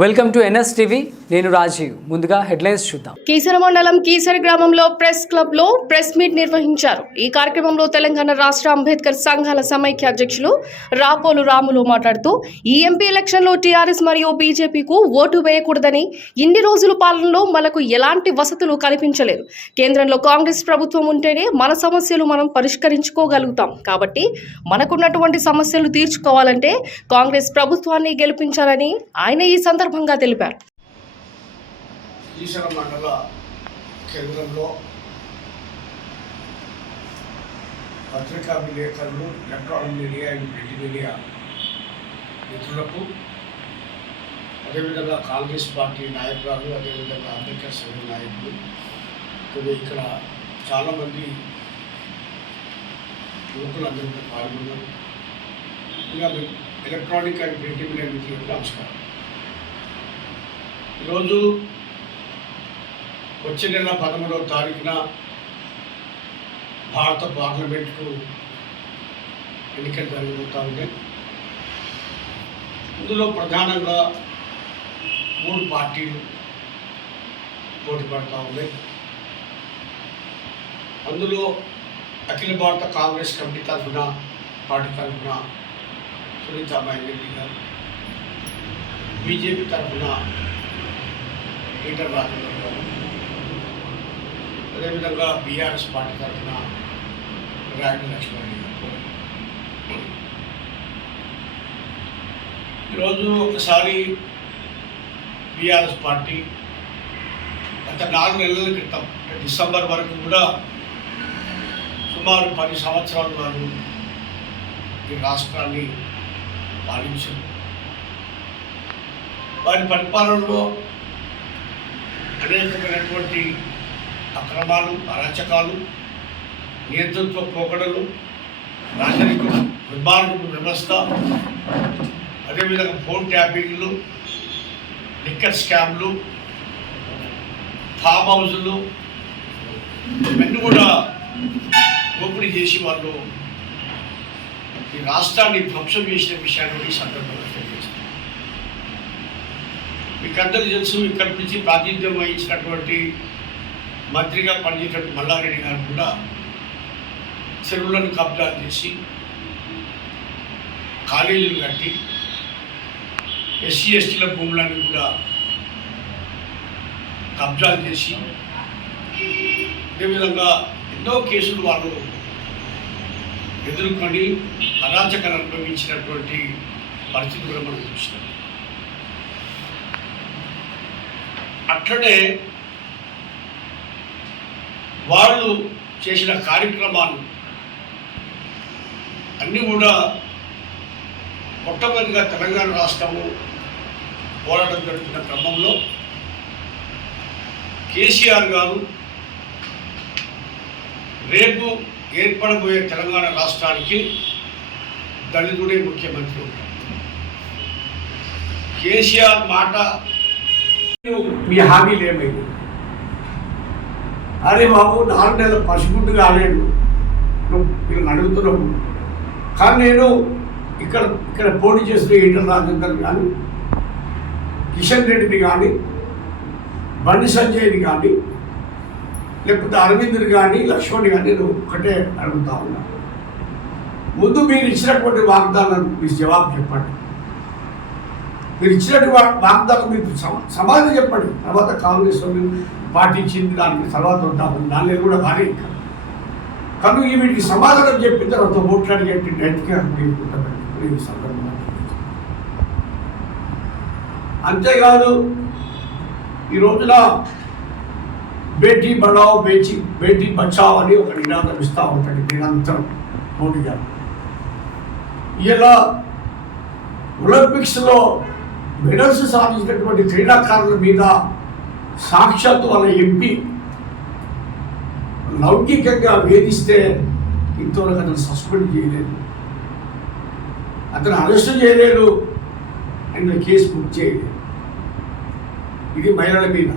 Welcome to NS TV. నేను రాజీవ్. ముందుగా headlines చూద్దాం. కీసర మండలం కీసర గ్రామంలో ప్రెస్ క్లబ్లో ప్రెస్ మీట్ నిర్వహించారు. ఈ కార్యక్రమంలో తెలంగాణ రాష్ట్ర అంబేద్కర్ సంఘాల సమైక్య అధ్యక్షులు రాపోలు రాములు మాట్లాడుతూ ఈ ఎంపీ ఎలక్షన్లో టీఆర్ఎస్ మరియు బీజేపీకు ఓటు వేయకూడదని ఇన్ని రోజుల పాలనలో మనకు ఎలాంటి వసతులు కల్పించలేదు. కేంద్రంలో కాంగ్రెస్ ప్రభుత్వం ఉంటేనే మన సమస్యలు మనం పరిష్కరించుకోగలుగుతాం. కాబట్టి మనకున్నటువంటి సమస్యలు తీర్చుకోవాలంటే కాంగ్రెస్ ప్రభుత్వాన్ని గెలిపించాలని ఆయన ఈ సందర్భంగా తెలిపారు. ఈశ్వర మండల కేంద్రంలో పత్రికా విలేకరులు electronic media and print media మిత్రులకు అదేవిధంగా కాంగ్రెస్ పార్టీ నాయకురాలు అదేవిధంగా అంబేద్కర్ సంఘ నాయకులు ఇప్పుడు ఇక్కడ చాలామంది యువకులు అందరూ పాల్గొన్నారు. ఇంకా ఎలక్ట్రానిక్ అండ్ ప్రింట్ మీడియా మిత్రులకు నమస్కారం. ఈరోజు వచ్చే నెల పదమూడవ తారీఖున భారత పార్లమెంట్కు ఎన్నికలు జరగబోతా ఉన్నాయి ఇందులో ప్రధానంగా మూడు పార్టీలు పోటీ పడతా ఉన్నాయి అందులో అఖిల భారత కాంగ్రెస్ కమిటీ తరఫున పార్టీ తరఫున సునీత మహేంద్రెడ్డి గారు బీజేపీ తరఫున ఈటర్ రాజేంద్ర అదేవిధంగా బీఆర్ఎస్ పార్టీ తరఫున రాజు లక్ష్మణ్ ఈరోజు ఒకసారి బీఆర్ఎస్ పార్టీ గత నాలుగు నెలల క్రితం డిసెంబర్ వరకు కూడా సుమారు పది సంవత్సరాల వారు ఈ రాష్ట్రాన్ని పాలించారు వారి పరిపాలనలో అనేకమైనటువంటి అక్రమాలు అరాచకాలు నియంతృత్వ పోకడలు రాజరిక దుర్మార్గపు వ్యవస్థ అదేవిధంగా ఫోన్ ట్యాపింగ్లు లిక్కర్ స్కామ్లు ఫామ్ హౌజులు ఇవన్నీ కూడా దోపిడీ చేసి వాళ్ళు ఈ రాష్ట్రాన్ని ధ్వంసం చేసిన విషయాన్ని ఈ సందర్భంగా తెలియజేస్తారు మీకు తెలుసు ఇక్కడి నుంచి ప్రాతినిధ్యం వహించినటువంటి మంత్రిగా పనిచేసినటువంటి మల్లారెడ్డి గారు కూడా చెరువులను కబ్జా చేసి కాలేజీలు కట్టి ఎస్సీ ఎస్టీల భూములను కూడా కబ్జాలు చేసి అదేవిధంగా ఎన్నో కేసులు వాళ్ళు ఎదుర్కొని అరాచకాలు అనుభవించినటువంటి పరిస్థితి కూడా మనం చూసినాం అట్లనే వాళ్ళు చేసిన కార్యక్రమాలు అన్నీ కూడా మొట్టమొదటిగా తెలంగాణ రాష్ట్రము పోరాటం జరుగుతున్న క్రమంలో కేసీఆర్ గారు రేపు ఏర్పడబోయే తెలంగాణ రాష్ట్రానికి దళితుడే ముఖ్యమంత్రి ఉంటారు. కేసీఆర్ మాట మీ హామీలు ఏమైంది అరే బాబు నాలుగు నెలల పసిగుడ్డు కాలేడు. నువ్వు వీళ్ళని అడుగుతున్నావు. కానీ నేను ఇక్కడ ఇక్కడ పోటీ చేసిన ఈటల రాజేందర్ కానీ కిషన్ రెడ్డిని కానీ బండి సంజయ్ని కానీ లేకపోతే అరవింద్ని కానీ లక్ష్మణ్ కానీ నేను ఒక్కటే అడుగుతా ఉన్నాను ముందు మీరు ఇచ్చినటువంటి వాగ్దానం మీ జవాబు చెప్పండి. మీరు ఇచ్చినటువంటి వాగ్దానం మీకు సమాధానం చెప్పండి. తర్వాత కాంగ్రెస్ వాళ్ళు పాటించింది దానికి తర్వాత ఉంటాము దాని కూడా భారీ ఇంకా. కనుక ఈ వీటికి సమాధానం చెప్పిన తర్వాత ఓట్లు అడిగేటి నైతిగా సందర్భంగా అంతేకాదు ఈ రోజున బేటీ బడావ్ బేచి బేటీ బచావ్ అని ఒక నినాదం ఇస్తూ ఉంటాడు నిరంతరం మోడీ గారు. ఇలా ఒలింపిక్స్లో మెడల్స్ సాధించినటువంటి క్రీడాకారుల మీద సాక్షాత్తు వాళ్ళ ఎంపీ లౌకికంగా వేధిస్తే ఇంతవరకు అతను సస్పెండ్ చేయలేదు. అతను అరెస్ట్ చేయలేదు అండ్ కేసు బుక్ చేయలేదు. ఇది మహిళల మీద.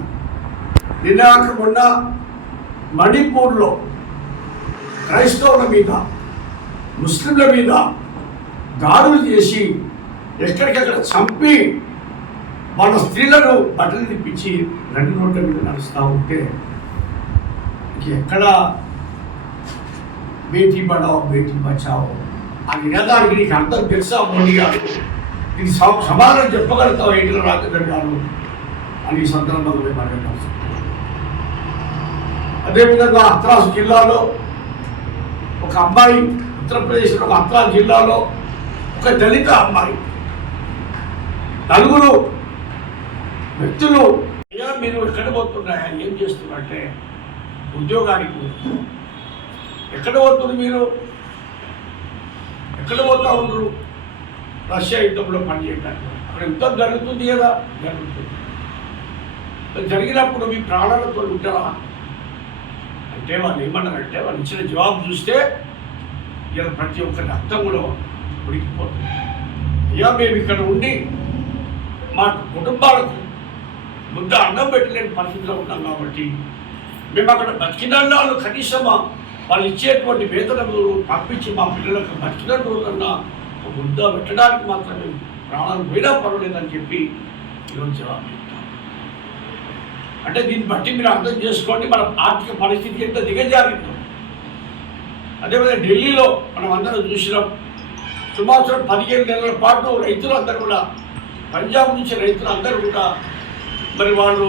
నిన్న మొన్న మణిపూర్లో క్రైస్తవుల మీద ముస్లింల మీద దాడులు చేసి ఎక్కడికక్కడ చంపి మన స్త్రీలను బట్టలు తిప్పించి రెండు రోడ్ల మీద నడుస్తూ ఉంటే ఎక్కడ బేటీ పడావు బేటీ బచావు? ఆ నినాదానికి నీకు అర్థం తెలుసా మోడీ గారు? ఇది సమ- సమాధానం చెప్పగలుగుతావు ఎన్టీల రాజేందర్ గారు అని ఈ సందర్భంగా మేము అడగడం అదేవిధంగా అత్రాస్ జిల్లాలో ఒక అమ్మాయి ఉత్తరప్రదేశ్లో ఒక అత్రాస్ జిల్లాలో ఒక దళిత అమ్మాయి నలుగురు వ్యక్తులు అయ్యా మీరు ఎక్కడ పోతున్నాయా? ఏం చేస్తున్నారంటే ఉద్యోగానికి ఎక్కడ పోతుంది మీరు? ఎక్కడ పోతా ఉండరు రష్యా యుద్ధంలో పనిచేయడానికి అక్కడ యుద్ధం జరుగుతుంది కదా? జరుగుతుంది. జరిగినప్పుడు మీ ప్రాణాలతో ఉంటారా? అంటే వాళ్ళు ఏమన్నారంటే వాళ్ళు ఇచ్చిన జవాబు చూస్తే ఇలా ప్రతి ఒక్కరి అర్థంలో ఉడికిపోతుంది. అయ్యా మేము ఇక్కడ ఉండి మా కుటుంబాలకు ముద్ద అన్నం పెట్టలేని పరిస్థితిలో ఉన్నాం కాబట్టి మేము అక్కడ బతికినన్నాళ్ళు కనీసం వాళ్ళు ఇచ్చేటువంటి వేతనము పంపించి మా పిల్లలకు బతికిన రోజున్నా ఒక ముద్ద పెట్టడానికి మాత్రమే ప్రాణాలు పోయినా పర్వాలేదని చెప్పి ఈరోజు జవాబు అంటే దీన్ని బట్టి మీరు అర్థం చేసుకోండి మన ఆర్థిక పరిస్థితి ఎంత దిగజారిందో. అదేవిధంగా ఢిల్లీలో మనం అందరం చూసినాం సుమారు పదిహేను నెలల పాటు రైతులందరూ కూడా పంజాబ్ నుంచి రైతులందరూ కూడా మరి వాళ్ళు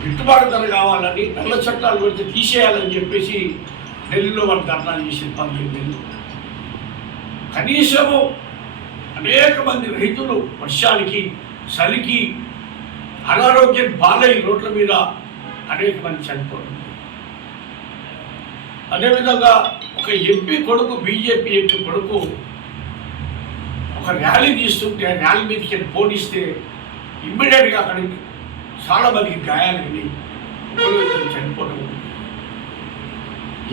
గిట్టుబాటు ధర కావాలని నల్ల చట్టాలు పెడితే తీసేయాలని చెప్పేసి ఢిల్లీలో వాళ్ళు ధర్నా చేసిన పదిహేను నెలలు కనీసము అనేక మంది రైతులు వర్షానికి చలికి అనారోగ్యం బాలై రోడ్ల మీద అనేక మంది చనిపోతుంది అదేవిధంగా ఒక ఎంపీ కొడుకు బీజేపీ ఎంపీ కొడుకు ఒక ర్యాలీ తీస్తుంటే ర్యాలీ మీదకి పోటీస్తే ఇమ్మీడియట్గా అక్కడికి చాలా మందికి గాయాలని చనిపోవడం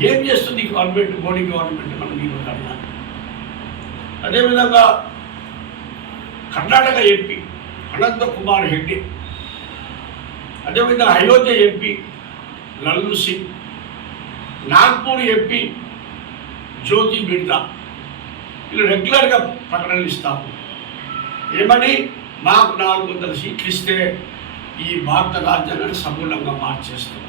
ఏం చేస్తుంది గవర్నమెంట్? మోడీ గవర్నమెంట్ మన దీనివల్ల అదేవిధంగా కర్ణాటక ఎంపీ అనంత కుమార్ హెడ్డి అదేవిధంగా అయోధ్య ఎంపీ లల్లు సింగ్ నాగ్పూర్ ఎంపీ జ్యోతి బిర్లా వీళ్ళు రెగ్యులర్గా ప్రకటనలు ఇస్తాము ఏమని? నాకు నాలుగు వందల సీట్లు ఇస్తే ఈ భారత రాజ్యాంగాన్ని సమూలంగా మార్చేస్తాం